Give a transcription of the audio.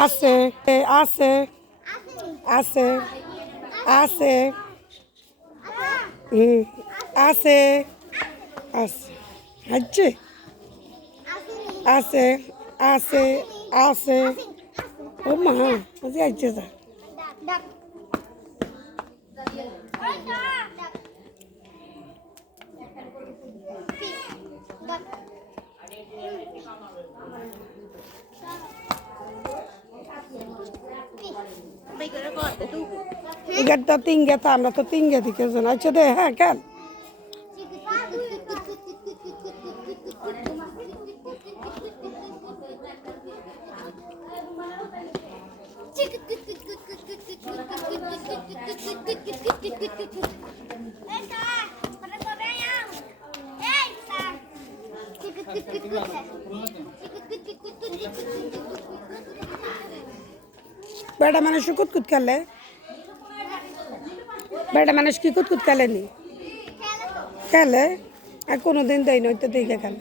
আছে আছে আছে আছে আছে আছে হচ্ছে আছে আছে আছে ও মা বুঝে আসছে যা এগার তো তিন গেতা আমরা তো তিন গেতি কেউ আচ্ছা দে হ্যাঁ কেন বেটা মানুষ কুতকুত খেলে বেটা মানুষ কি কুতকুত খেলে নি খেলে আর কোনোদিন দেয় নয় তো দেখে খেলে